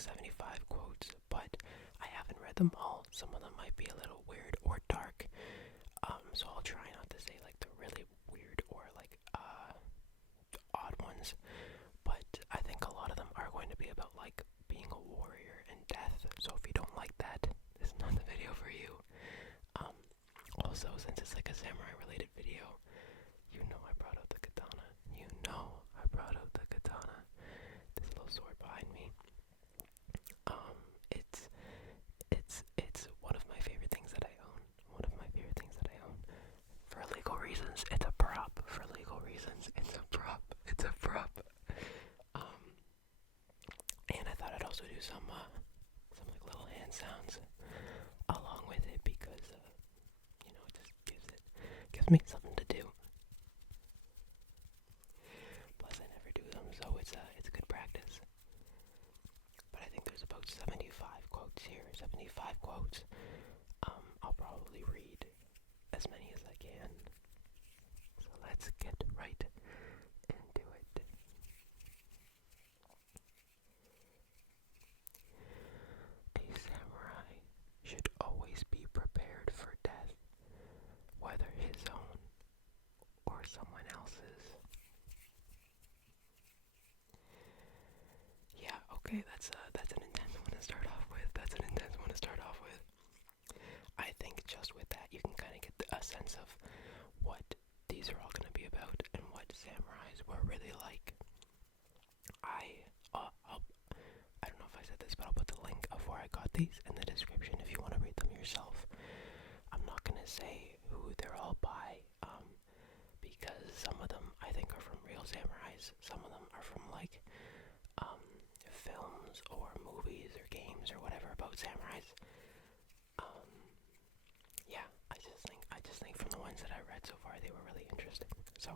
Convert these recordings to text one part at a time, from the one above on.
75 quotes, but I haven't read them all. Some of them might be a little weird or dark. So I'll try not to say like the really weird or like odd ones. But I think a lot of them are going to be about like being a warrior and death. So if you don't like that, this is not the video for you. Also, since it's like a samurai related video, you know I brought out the katana. You know I brought out the katana. This little sword behind me. It's one of my favorite things that I own. One of my favorite things that I own. For legal reasons, it's a prop. For legal reasons, it's a prop. It's a prop. And I thought I'd also do some like little hand sounds along with it because it just gives me something to do. Plus, I never do them, so it's good practice. But I think there's about 75 quotes here. 75 quotes. I'll probably read as many as I can. So let's get right into it. A samurai should always be prepared for death, whether his own or someone else's. Yeah, okay, that's an intense one to start off with. I think just with that, you can kind of get a sense of what these are all going to be about and what samurais were really like. I don't know if I said this, but I'll put the link of where I got these in the description if you want to read them yourself. I'm not going to say who they're all by, because some of them I think are from real samurais. Some of them are from like films or movies or games or whatever about samurais. Yeah, I just think from the ones that I read so far, they were really interesting. So,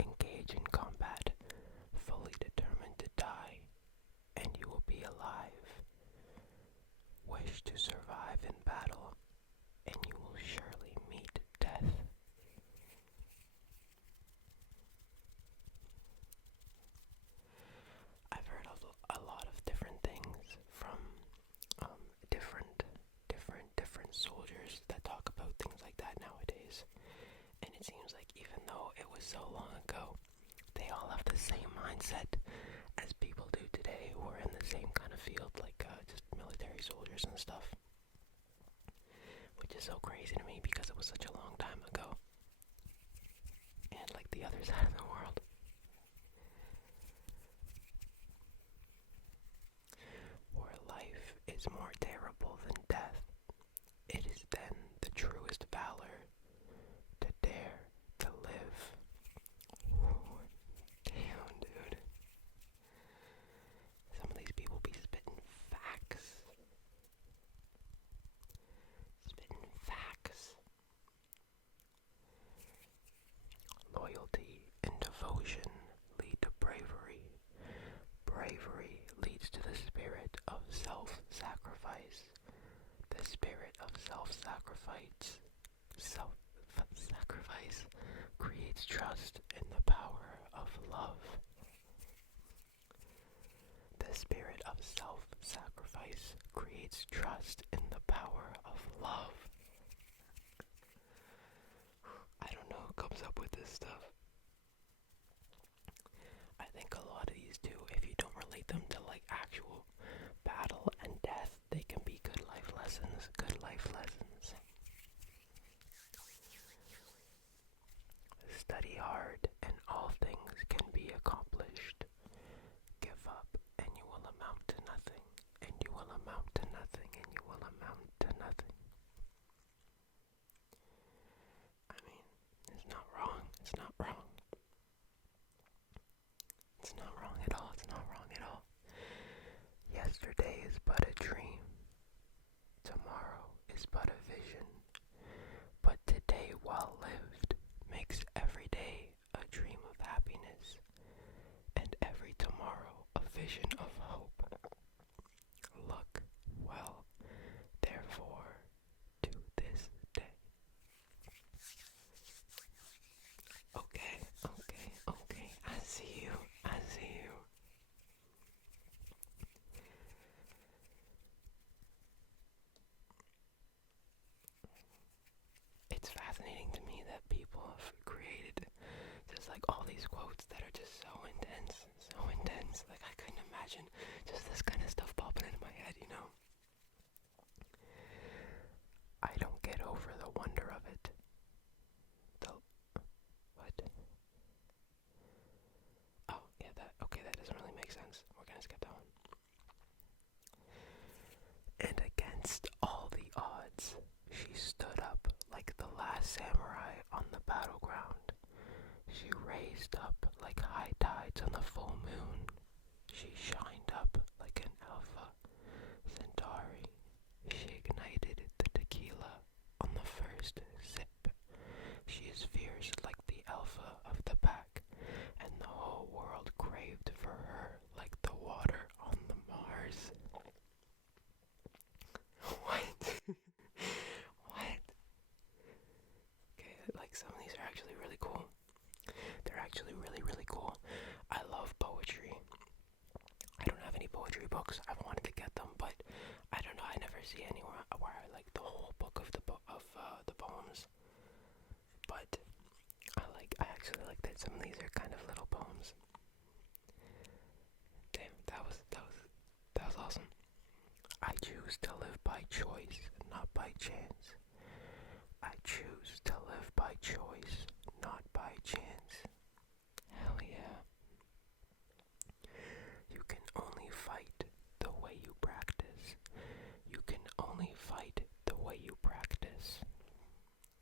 engage in combat, fully determined to die, and you will be alive. Wish to survive in battle, and you will surely meet death. I've heard a lot of different things from different soldiers that talk about things like that nowadays. And it seems like even though it was so long ago, they all have the same mindset as people do today who are in the same kind of field, like just military soldiers and stuff. Which is so crazy to me because it was such a long time ago. And like the other side of the world. Where life is more terrible than death, it is then the truest valor to dare to live. Ooh, damn, dude. Some of these people be spitting facts. Loyalty and devotion lead to bravery. Bravery leads to the spirit of self-sacrifice. The spirit of self-sacrifice creates trust in the power of love. The spirit of self-sacrifice creates trust in the power of love. I don't know who comes up with this stuff. I think a lot of these do, if you don't relate them to like actual battle and death, they can be good life lessons. Study hard and all things can be accomplished. Give up and you will amount to nothing, and you will amount to nothing, and you will amount to nothing. I mean, it's not wrong. It's not wrong. It's not wrong at all. It's not wrong at all. Yesterday is but a dream. Tomorrow is but a vision. But today, while lived, makes every day a dream of happiness, and every tomorrow a vision of hope. Look well, therefore, to this day. Okay. I see you. that people have created just like all these quotes that are just so intense, so intense. Like I couldn't imagine just this kind of stuff popping into my head, you know? I don't get over the wonder of it. The what? Oh, yeah, that doesn't really make sense. We're gonna skip that one. And against all the odds, she stood up like the last samurai on the battleground. She raised up like high tides on the full moon. She shined up like an alpha centauri. She ignited the tequila on the first sip. She is fierce like the alpha of the pack, and the whole world craved for her like the water on the Mars. What? What? Okay, like some of these are actually really cool. They're actually really, really cool. I love poetry. I don't have any poetry books. I've wanted to get them, but I don't know. I never see anywhere where I like the whole book of the poems. But I actually like that some of these are kind of little poems. Damn, that was awesome. I choose to live by choice, not by chance. I choose to live by choice, not by chance. Hell yeah. You can only fight the way you practice. You can only fight the way you practice.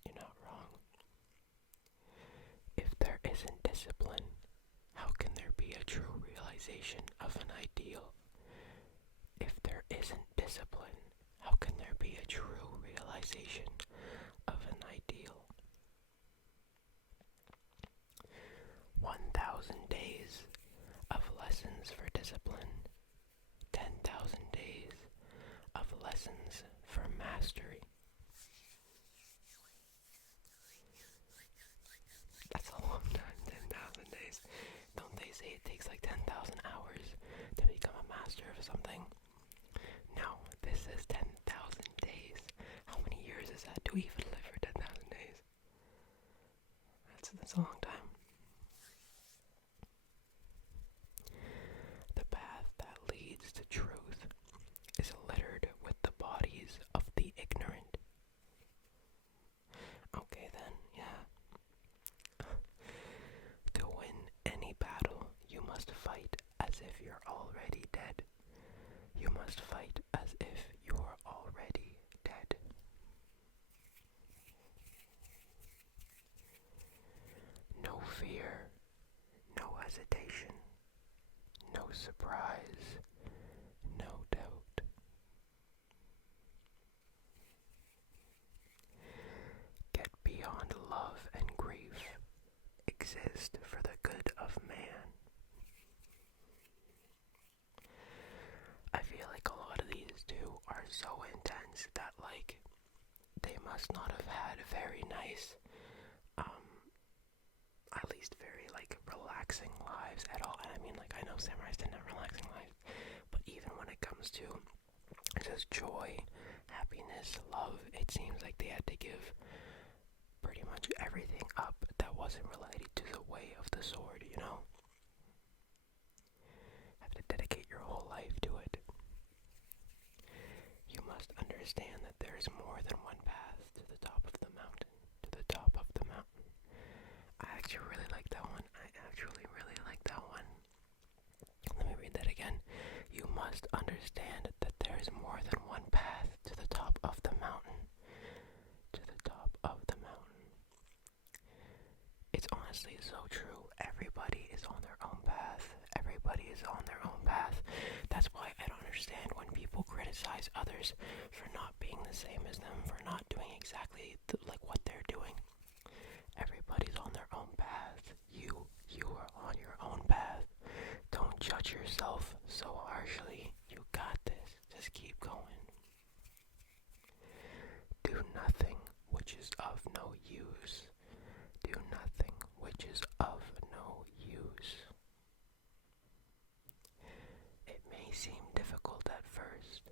You're not wrong. If there isn't discipline, how can there be a true realization of an ideal? If there isn't discipline, how can there be a true realization of an ideal? 1,000 days of lessons for discipline, 10,000 days of lessons for mastery. That's a long time, 10,000 days. Don't they say it takes like 10,000 hours to become a master of something? No, this is 10,000 days. How many years is that? Do we even live for 10,000 days? That's a long time. The path that leads to truth is littered with the bodies of the ignorant. Okay then, yeah. To win any battle, you must fight as if you're already dead. You must fight as if you're already dead. No fear, no hesitation, no surprise, no doubt. Get beyond love and grief. Exist for the good of man. I feel like a lot of these too are so intense that like they must not have had very nice, at least very like relaxing lives at all. And I mean, like I know samurais didn't have relaxing lives, but even when it comes to just joy, happiness, love, it seems like they had to give pretty much everything up that wasn't related to the way of the sword, you know? Have to dedicate your whole life to it. You must understand that there is more than one path to the top of the mountain. To the top of the mountain. I actually really like that one. Let me read that again. You must understand that there is more than one path to the top of the mountain. To the top of the mountain. It's honestly so true. Everybody is on their own path. Everybody is on their own path. That's why I don't understand when people criticize others for not being the same as them, for not doing exactly like what they're doing. Everybody's on their own path. You are on your own path. Don't judge yourself so harshly. You got this. Just keep going. Do nothing which is of no use. Do nothing which is of no use. It may seem difficult at first,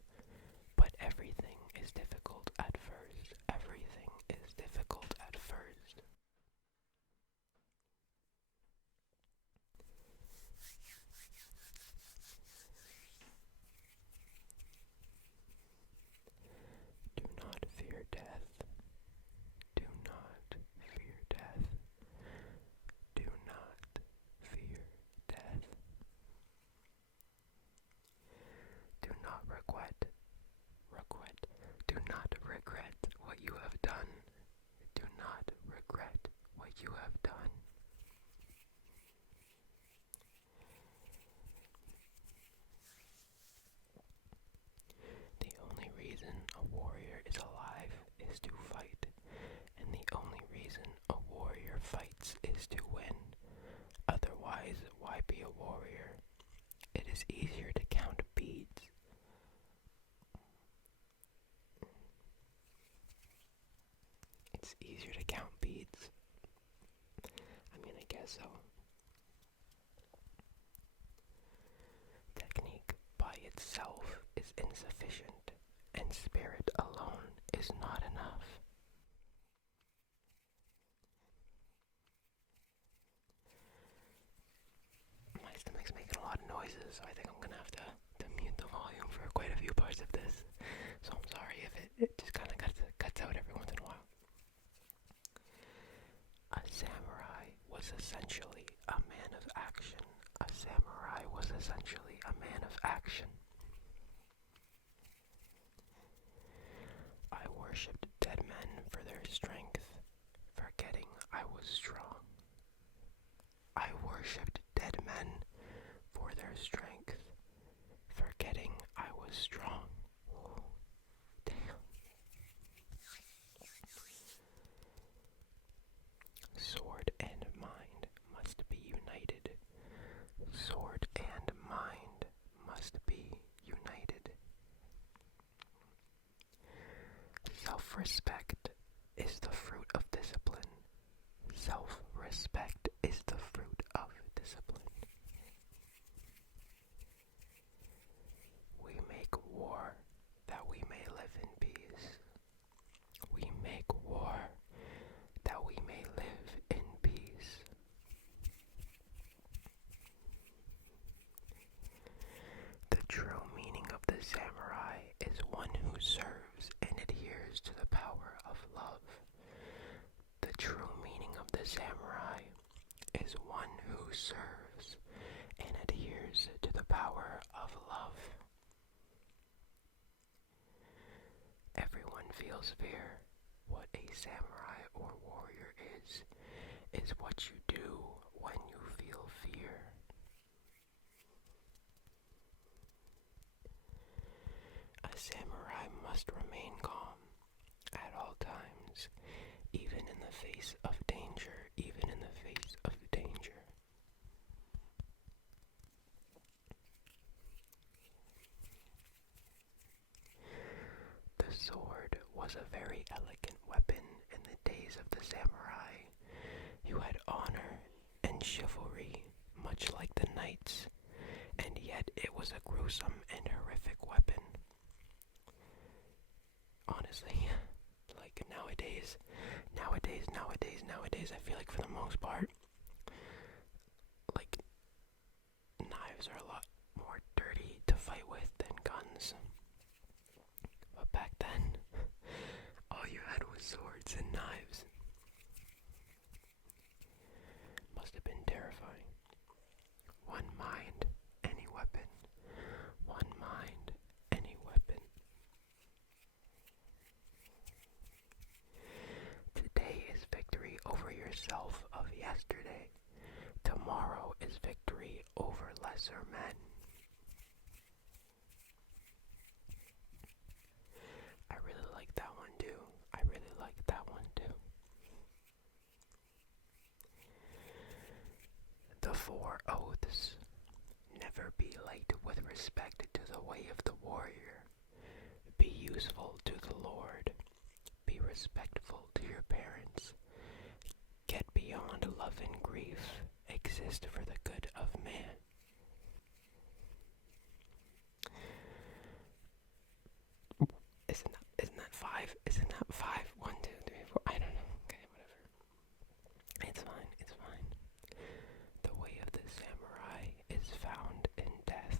but everything is difficult at first. Everything is difficult at first. be a warrior. It is easier to count beads. It's easier to count beads. I mean, I guess so. Technique by itself is insufficient, and spirit alone is not enough. My stomach's making a lot of noises, so I think I'm gonna have to mute the volume for quite a few parts of this. So I'm sorry if it just kind of cuts out every once in a while. A samurai was essentially a man of action. A samurai was essentially a man of action. I worshipped dead men for their strength, forgetting I was strong. I worshipped dead men for their strength, forgetting I was strong. Ooh, damn. Sword and mind must be united. Sword and mind must be united. Self-respect is the fruit of discipline. Self-respect is the fruit of discipline. We make war that we may live in peace. We make war that we may live in peace. The true meaning of the samurai is one who serves and adheres to the power of love. The true meaning of the samurai is one who serves and adheres to the power of love. Everyone feels fear. What a samurai or warrior is what you do when you feel fear. A samurai must remain calm at all times, even in the face of danger, even in the face of danger. The sword was a very elegant weapon in the days of the samurai. You had honor and chivalry, much like the knights, and yet it was a gruesome and horrific weapon. Honestly, like nowadays, I feel like for the most part, like, knives are a lot more dirty to fight with than guns. But back then, all you had was swords and knives. Must have been terrifying. One mind, any weapon. One mind, any weapon. Today is victory over yourself of yesterday. Tomorrow is victory over lesser men. I really like that one too. The 4 oaths. Never be late with respect to the way of the warrior. Be useful to the Lord. Be respectful to your parents. Get beyond love and grief. Exist for the good of man. Isn't that 5? Isn't that 5? 1, 2, 3, 4. I don't know. Okay, whatever. It's fine. The way of the samurai is found in death.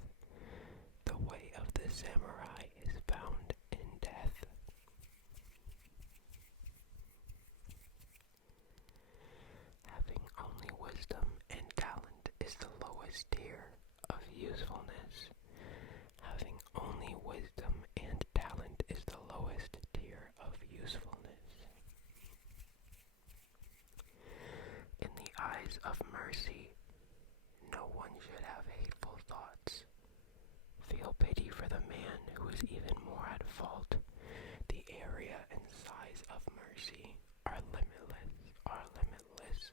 The way of the samurai is found in death. Having only wisdom and talent is the lowest tier of usefulness. Having only wisdom and talent is the lowest tier of usefulness. In the eyes of mercy, no one should have hateful thoughts. Feel pity for the man who is even more at fault. The area and size of mercy are limitless.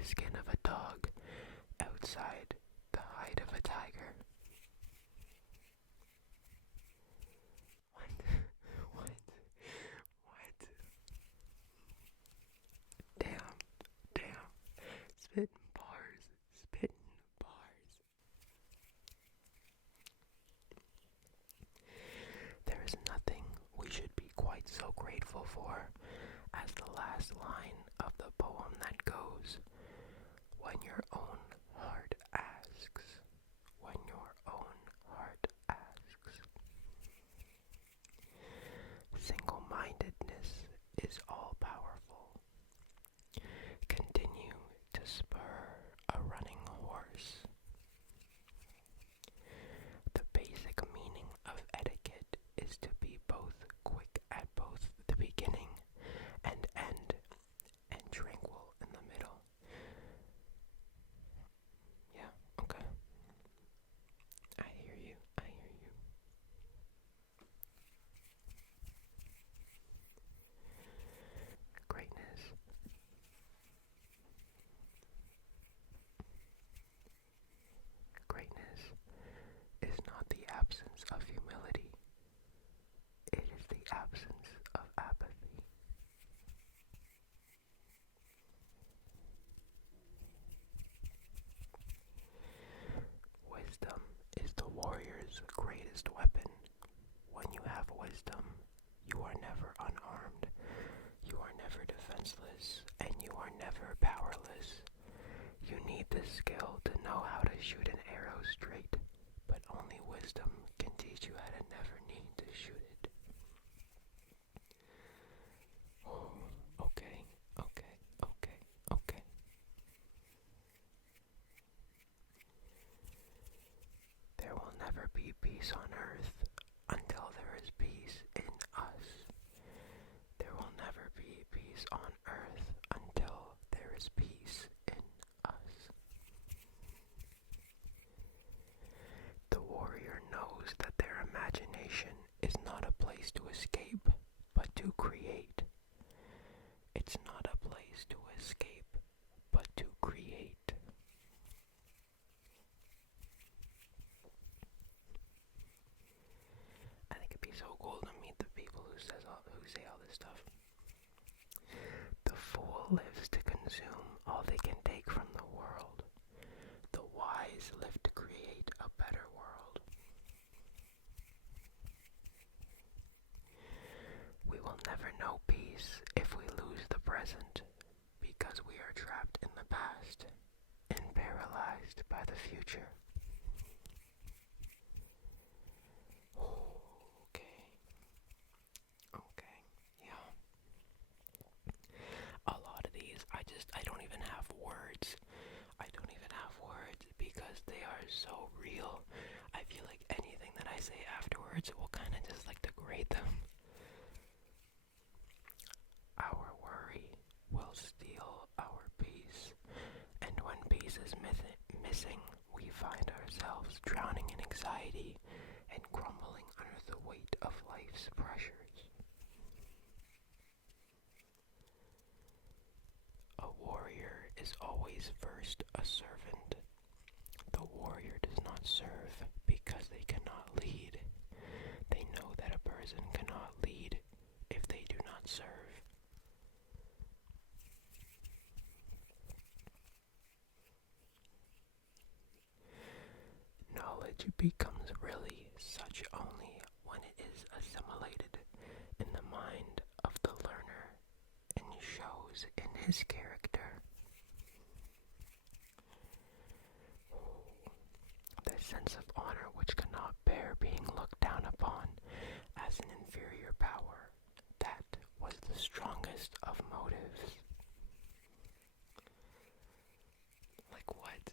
the skin of a dog, outside the hide of a tiger. What? What? What? Damn. Damn. Spitting bars. Spitting bars. There is nothing we should be quite so grateful for as the last line of the poem that goes, when your own heart asks, when your own heart asks. Single-mindedness is all-powerful. Continue to spur a running horse. The basic meaning of etiquette is to be both quick at both the beginning and end, and tranquil in the middle. Yeah, okay. I hear you. I hear you. Greatness. Greatness is not the absence of humility. It is the absence of apathy. Wisdom is the warrior's greatest weapon. When you have wisdom, you are never unarmed, you are never defenseless, and you are never powerless. You need the skill to know how to shoot an arrow straight, but only wisdom can teach you how to never need to shoot it. Oh, okay, okay, okay, okay. There will never be peace on earth until there is peace in us. There will never be peace on earth until there is peace in us. The warrior knows that their imagination is not a place to escape, but to create. It's not a place to escape, but to create. I think it'd be so cool to meet the people who say all this stuff. The fool lives to consume all they can take from the world. The wise live to create a better world. We will never know peace if we lose the present, because we are trapped in the past and paralyzed by the future. Okay. Okay. Yeah. A lot of these, I don't even have words. I don't even have words because they are so real. I feel like anything that I say afterwards will kind of just like degrade them. Our worry will steal our peace, and when peace is missing, we find ourselves drowning in anxiety and crumbling under the weight of life's pressures. A warrior is always first a servant. The warrior does not serve because they cannot lead. They know that a person cannot lead if they do not serve. Knowledge becomes really such only when it is assimilated in the mind of the learner and shows in his character. The sense of honor which cannot bear being looked down upon as an inferior power, that was the strongest of motives. Like what?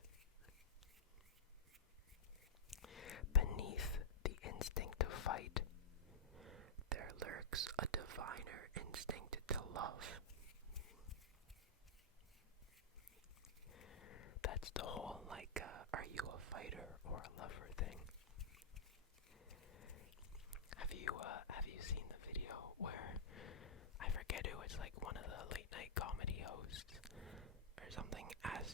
Beneath the instinct to fight, there lurks a diviner instinct to love. That's the whole are you a fighter or a lover thing. Have you seen the video where, I forget who, it's like one of the late night comedy hosts or something, asks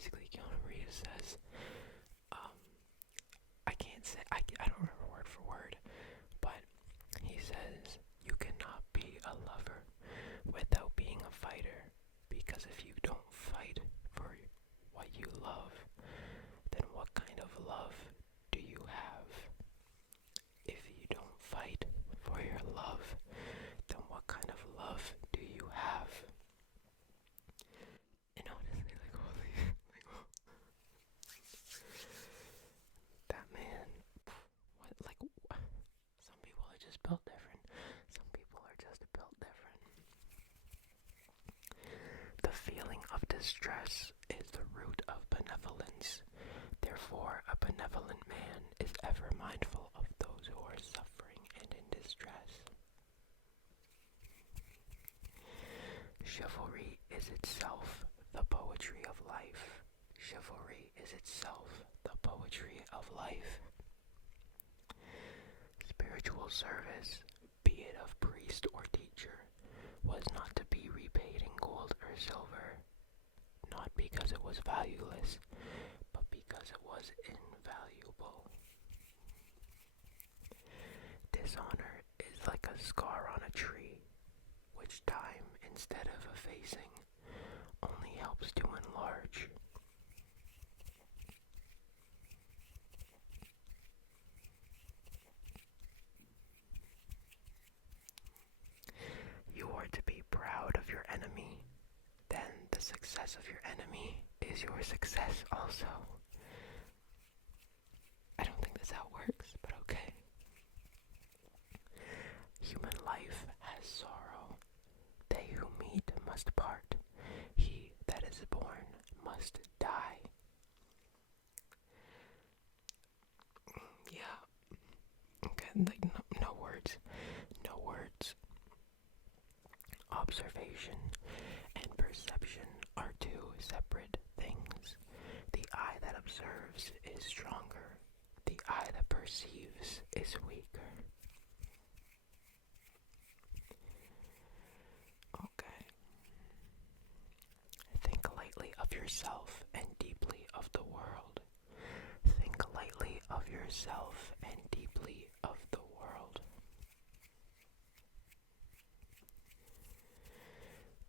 basically Keanu Reeves says, um, I can't say, I don't remember word for word, but he says, you cannot be a lover without being a fighter, because if you don't fight for what you love, then what kind of love do you have? If you don't fight for your love, then what kind of love do you have? And honestly, like, holy, like, that man, what, like, some people are just built different. Some people are just built different. The feeling of distress is the root of benevolence. Therefore, a benevolent man is ever mindful of those who are suffering and in distress. Chivalry is itself the poetry of life. Chivalry is itself the poetry of life. Spiritual service, be it of priest or teacher, was not to be repaid in gold or silver, not because it was valueless, but because it was invaluable. Dishonor is like a scar on a tree, which time, instead of effacing, only helps to enlarge. You are to be proud of your enemy, then the success of your enemy is your success also. I don't think that's how it works, but okay. Human life has sorrow. They who meet must part. He that is born must die. Yeah. Okay, like no words. No words. Observation and perception are two separate things. The eye that observes is stronger. The eye that perceives is weaker. Okay. Think lightly of yourself and deeply of the world. Think lightly of yourself and deeply of the world.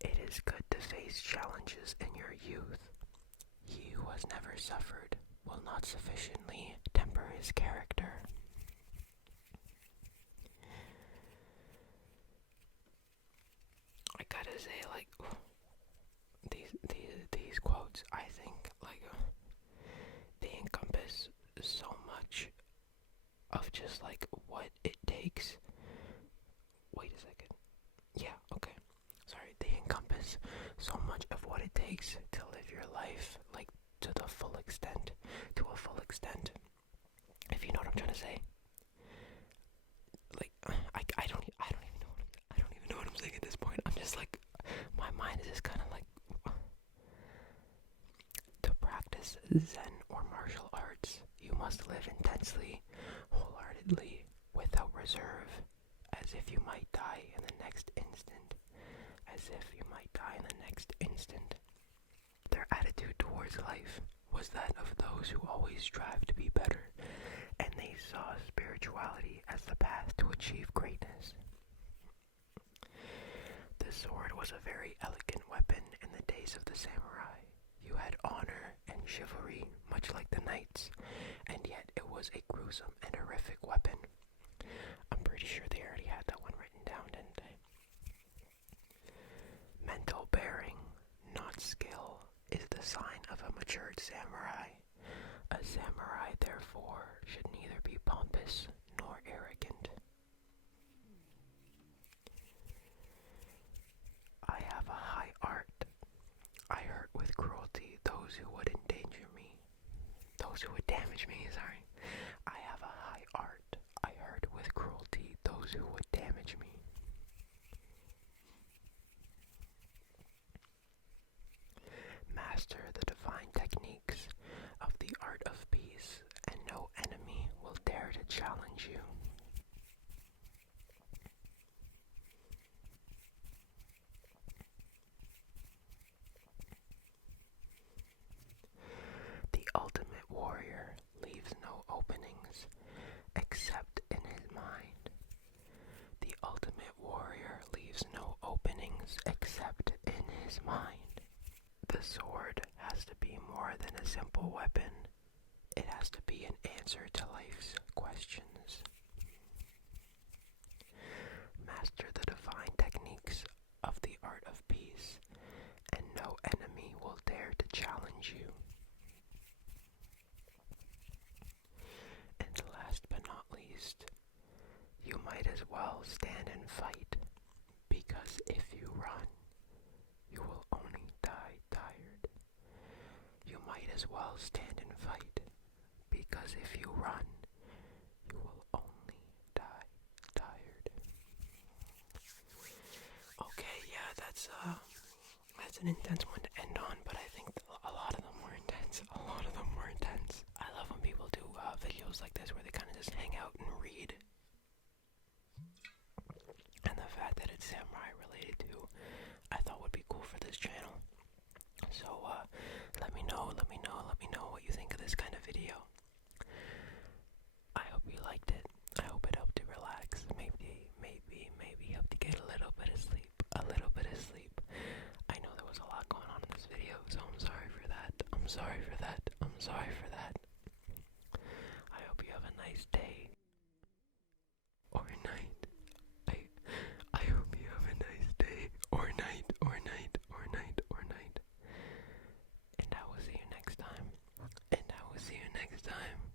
It is good to face challenges in your youth. He who has never suffered will not sufficiently temper his character. I gotta say, like, these quotes, I think, like, they encompass so much of just, like, what it takes. Wait a second. Yeah, okay. Sorry, they encompass so much of what it takes to live your life, like, to the full extent, to a full extent. If you know what I'm trying to say. Like, I don't even know what I'm saying at this point. I'm just like, my mind is just kind of like, to practice Zen or martial arts, you must live intensely, wholeheartedly, without reserve, as if you might die in the next instant. As if you might die in the next instant. Their attitude towards life was that of those who always strive to be better, and they saw spirituality as the path to achieve greatness. The sword was a very elegant weapon in the days of the samurai. You had honor and chivalry, much like the knights, and yet it was a gruesome and horrific weapon. I'm pretty sure they already had that one written down, didn't they? Mental bearing, not skill, is the sign of a matured samurai. A samurai, therefore, should neither be pompous nor arrogant. I have a high art. I hurt with cruelty those who would endanger me. Those who would damage me, sorry. I have a high art. I hurt with cruelty those who would damage me. Master the divine techniques of the art of peace, and no enemy will dare to challenge you. his mind. The sword has to be more than a simple weapon. It has to be an answer to life's questions. Master the divine techniques of the art of peace, and no enemy will dare to challenge you. And last but not least, you might as well stand and fight, because if you run, you will only die tired. You might as well stand and fight, because if you run, you will only die tired. Okay, yeah, that's an intense one to end on, but I think a lot of them were intense. A lot of them were intense. I love when people do videos like this where they kind of just hang out and read. And the fact that it's samurai related too, I thought would be cool for this channel. So let me know what you think of this kind of video. I hope you liked it. I hope it helped you relax. Maybe helped you get a little bit of sleep. I know there was a lot going on in this video, so I'm sorry for that. I hope you have a nice day or night. I hope you have a nice day or night. And I will see you next time.